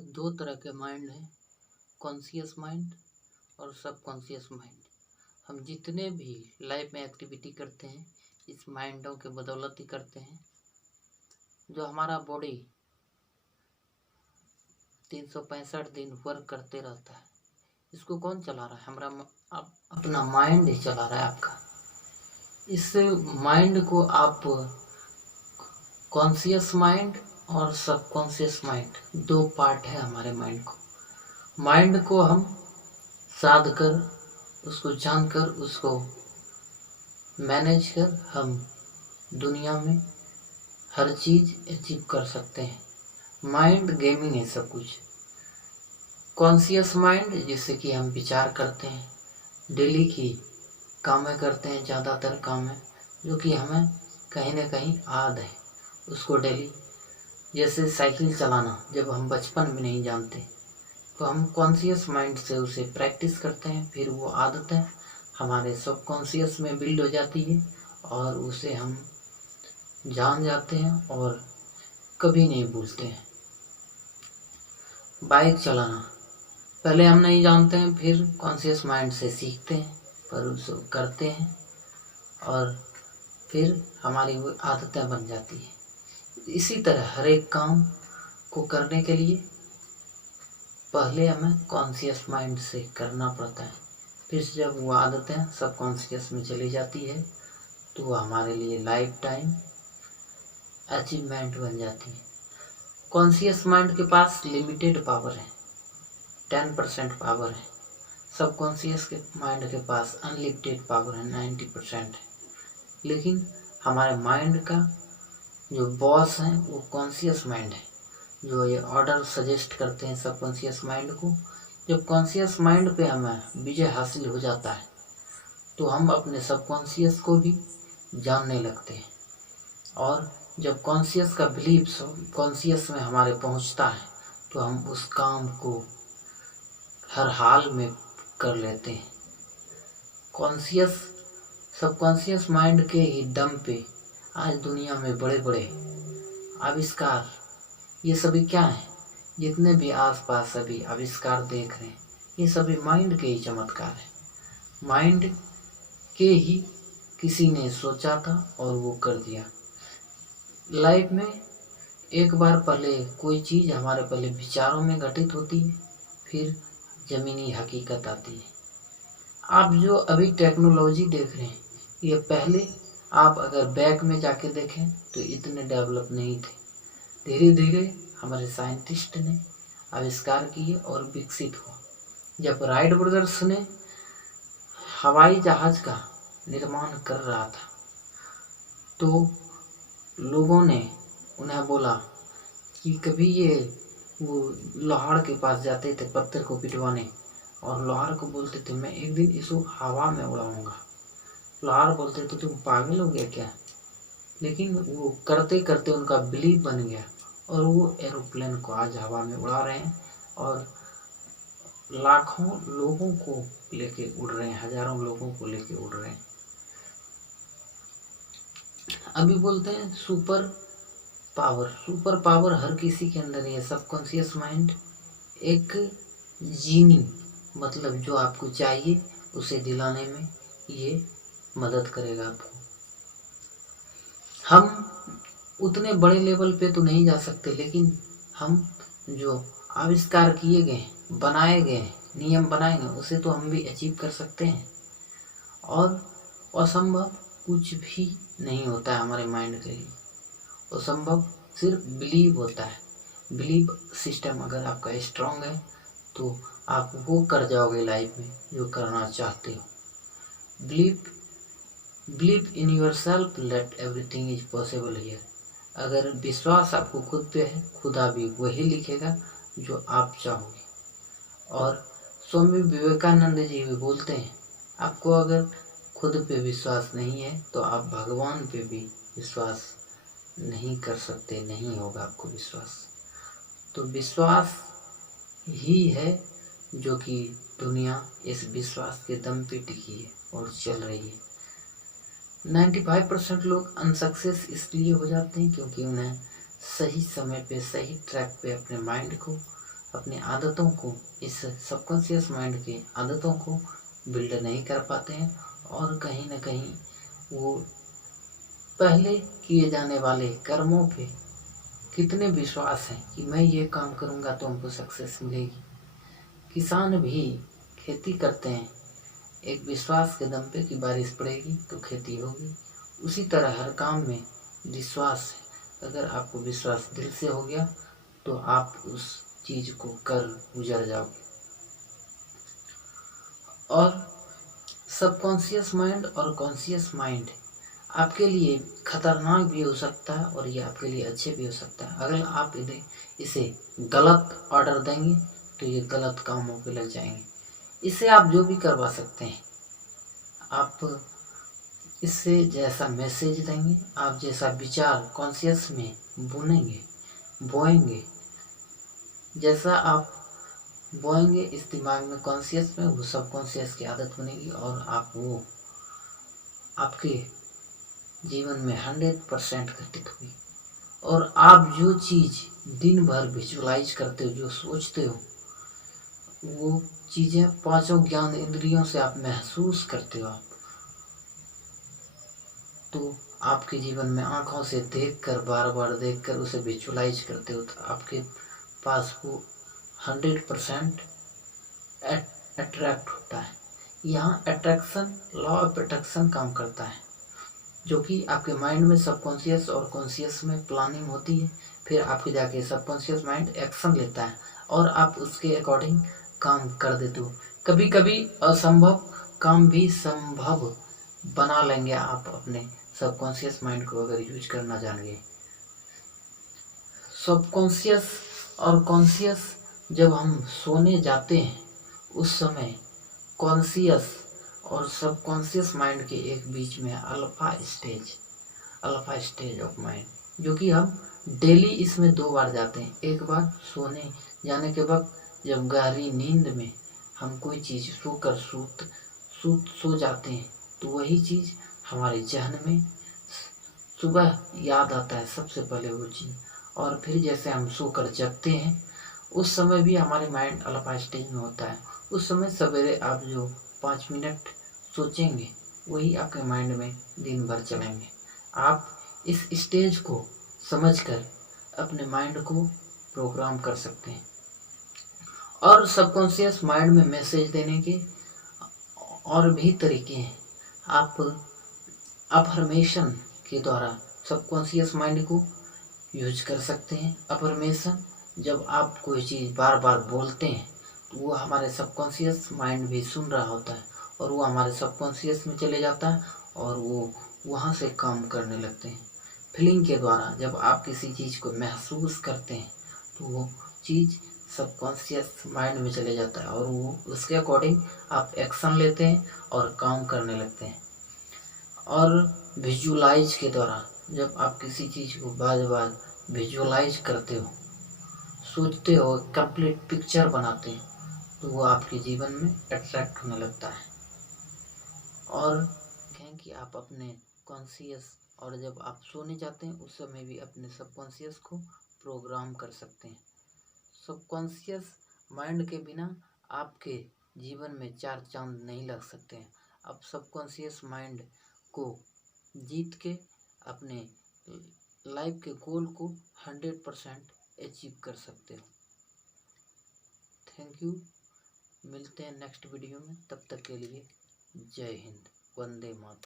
पास दो तरह के माइंड हैं, कॉन्शियस माइंड और सबकॉन्शियस माइंड। हम जितने भी लाइफ में एक्टिविटी करते हैं इस माइंडों के बदौलत ही करते हैं। जो हमारा बॉडी 365 दिन वर्क करते रहता है, इसको कौन चला रहा है? हमारा अपना माइंड ही चला रहा है आपका। इस माइंड को आप कॉन्शियस माइंड और सबकॉन्शियस माइंड, दो पार्ट है हमारे माइंड को। माइंड को हम साध कर, उसको जानकर, उसको मैनेज कर हम दुनिया में हर चीज़ अचीव कर सकते हैं। माइंड गेमिंग है सब कुछ। कॉन्शियस माइंड जिससे कि हम विचार करते हैं, डेली की कामें करते हैं, ज़्यादातर कामें जो कि हमें कहीं ना कहीं आद है उसको डेली, जैसे साइकिल चलाना जब हम बचपन में नहीं जानते तो हम कॉन्शियस माइंड से उसे प्रैक्टिस करते हैं, फिर वो आदतें हमारे सबकॉन्शियस में बिल्ड हो जाती है और उसे हम जान जाते हैं और कभी नहीं भूलते हैं। बाइक चलाना पहले हम नहीं जानते हैं, फिर कॉन्शियस माइंड से सीखते हैं, पर उसे करते हैं और फिर हमारी वो आदतें बन जाती है। इसी तरह हर एक काम को करने के लिए पहले हमें कॉन्शियस माइंड से करना पड़ता है, फिर जब वो आदतें सबकॉन्शियस में चली जाती है तो वो हमारे लिए लाइफ टाइम अचीवमेंट बन जाती है। कॉन्शियस माइंड के पास लिमिटेड पावर है, 10% पावर है। सबकॉन्शियस के माइंड के पास अनलिमिटेड पावर है, 90% है। लेकिन हमारे माइंड का जो बॉस है वो कॉन्शियस माइंड है, जो ये ऑर्डर सजेस्ट करते हैं सबकॉन्शियस माइंड को। जब कॉन्शियस माइंड पे हमें विजय हासिल हो जाता है तो हम अपने सबकॉन्शियस को भी जानने लगते हैं, और जब कॉन्शियस का बिलीफ कॉन्शियस में हमारे पहुंचता है तो हम उस काम को हर हाल में कर लेते हैं। कॉन्शियस सबकॉन्शियस माइंड के ही दम पे आज दुनिया में बड़े बड़े आविष्कार, ये सभी क्या है? जितने भी आसपास सभी आविष्कार देख रहे हैं ये सभी माइंड के ही चमत्कार है। माइंड के ही किसी ने सोचा था और वो कर दिया। लाइफ में एक बार पहले कोई चीज़ हमारे पहले विचारों में घटित होती है, फिर ज़मीनी हकीकत आती है। आप जो अभी टेक्नोलॉजी देख रहे हैं ये पहले आप अगर बैक में जाके देखें तो इतने डेवलप नहीं थे। धीरे धीरे हमारे साइंटिस्ट ने आविष्कार किए और विकसित हुआ। जब राइट ब्रदर्स ने हवाई जहाज का निर्माण कर रहा था तो लोगों ने उन्हें बोला कि कभी ये वो लोहार के पास जाते थे पत्थर को पिटवाने और लोहार को बोलते थे मैं एक दिन इसको हवा में उड़ाऊंगा। लोहार बोलते थे तुम पागल हो गया क्या? लेकिन वो करते करते उनका बिलीव बन गया और वो एरोप्लेन को आज हवा में उड़ा रहे हैं और लाखों लोगों को लेके उड़ रहे हैं, हजारों लोगों को लेके उड़ रहे हैं। अभी बोलते हैं सुपर पावर हर किसी के अंदर है। सबकॉन्शियस माइंड एक जीनी, मतलब जो आपको चाहिए उसे दिलाने में ये मदद करेगा आपको। हम उतने बड़े लेवल पे तो नहीं जा सकते, लेकिन हम जो आविष्कार किए गए, बनाए गए नियम बनाएंगे उसे तो हम भी अचीव कर सकते हैं। और असंभव कुछ भी नहीं होता है हमारे माइंड के लिए। असंभव सिर्फ बिलीव होता है। बिलीव सिस्टम अगर आपका स्ट्रांग है तो आप वो कर जाओगे लाइफ में जो करना चाहते हो। Believe in your self, late everything is possible here. अगर विश्वास आपको खुद पे है, खुदा भी वही लिखेगा जो आप चाहोगे। और स्वामी विवेकानंद जी भी बोलते हैं आपको अगर खुद पे विश्वास नहीं है तो आप भगवान पे भी विश्वास नहीं कर सकते, नहीं होगा आपको विश्वास। तो विश्वास ही है जो कि दुनिया इस विश्वास के दम पे टिकी है और चल रही है। 95% लोग अनसक्सेस इसलिए हो जाते हैं क्योंकि उन्हें सही समय पे, सही ट्रैक पे अपने माइंड को अपनी आदतों को, इस सबकॉन्शियस माइंड की आदतों को बिल्ड नहीं कर पाते हैं और कहीं ना कहीं वो पहले किए जाने वाले कर्मों पे कितने विश्वास है कि मैं ये काम करूँगा तो हमको सक्सेस मिलेगी। किसान भी खेती करते हैं एक विश्वास के दम पे कि बारिश पड़ेगी तो खेती होगी। उसी तरह हर काम में विश्वास है। अगर आपको विश्वास दिल से हो गया तो आप उस चीज़ को कर गुजर जाओगे। और सबकॉन्शियस माइंड और कॉन्शियस माइंड आपके लिए खतरनाक भी हो सकता है और ये आपके लिए अच्छे भी हो सकता है। अगर आप इसे गलत ऑर्डर देंगे तो ये गलत कामों पे लग जाएंगे। इससे आप जो भी करवा सकते हैं, आप इससे जैसा मैसेज देंगे, आप जैसा विचार कॉन्शियस में बोएंगे, जैसा आप बोएंगे इस दिमाग में कॉन्शियस में, वो सबकॉन्शियस की आदत बनेगी और आप वो आपके जीवन में 100% घटित हुई। और आप जो चीज़ दिन भर विजुलाइज करते हो, जो सोचते हो, वो चीज़ें पांचों ज्ञान इंद्रियों से आप महसूस करते हो। आप तो आपके जीवन में आँखों से देखकर, बार बार देखकर उसे विजुलाइज करते हो, तो आपके पास वो 100% अट्रैक्ट होता है। यहाँ अट्रैक्शन, लॉ ऑफ अट्रैक्शन काम करता है, जो कि आपके माइंड में सबकॉन्शियस और कॉन्शियस में प्लानिंग होती है। फिर आपके जाके सबकॉन्शियस माइंड एक्शन लेता है और आप उसके अकॉर्डिंग काम कर देते हो। कभी कभी असंभव काम भी संभव बना लेंगे आप अपने सबकॉन्शियस माइंड को अगर यूज करना जान गए। सबकॉन्शियस और कॉन्शियस, जब हम सोने जाते हैं उस समय कॉन्शियस और सबकॉन्शियस माइंड के एक बीच में अल्फा स्टेज ऑफ माइंड, जो कि हम डेली इसमें 2 बार जाते हैं। एक बार सोने जाने के वक्त, जब गहरी नींद में हम कोई चीज़ सो जाते हैं तो वही चीज़ हमारे जहन में सुबह याद आता है सबसे पहले वो चीज़। और फिर जैसे हम सोकर जगते हैं उस समय भी हमारे माइंड अल्फा स्टेज में होता है। उस समय सवेरे आप जो 5 मिनट सोचेंगे वही आपके माइंड में दिन भर चलेंगे। आप इस स्टेज को समझकर अपने माइंड को प्रोग्राम कर सकते हैं। और सबकॉन्शियस माइंड में मैसेज देने के और भी तरीके हैं। आप अफर्मेशन के द्वारा सबकॉन्शियस माइंड को यूज कर सकते हैं। अफर्मेशन, जब आप कोई चीज़ बार बार बोलते हैं तो वो हमारे सबकॉन्शियस माइंड भी सुन रहा होता है और वो हमारे सबकॉन्शियस में चले जाता है और वो वहाँ से काम करने लगते हैं। फीलिंग के द्वारा, जब आप किसी चीज़ को महसूस करते हैं तो वो चीज़ सबकॉन्शियस माइंड में चले जाता है और वो उसके अकॉर्डिंग आप एक्शन लेते हैं और काम करने लगते हैं। और विजुलाइज के द्वारा, जब आप किसी चीज़ को बार बार विजुलाइज करते हो, सोचते हो, कंप्लीट पिक्चर बनाते हैं, तो वो आपके जीवन में अट्रैक्ट होने लगता है। और कहें कि आप अपने कॉन्शियस, और जब आप सोने जाते हैं उस समय भी अपने सबकॉन्शियस को प्रोग्राम कर सकते हैं। सबकॉन्शियस माइंड के बिना आपके जीवन में 4 चांद नहीं लग सकते हैं। आप सबकॉन्शियस माइंड को जीत के अपने लाइफ के गोल को 100% अचीव कर सकते हो। Thank you. मिलते हैं नेक्स्ट वीडियो में, तब तक के लिए जय हिंद, वंदे मातरम।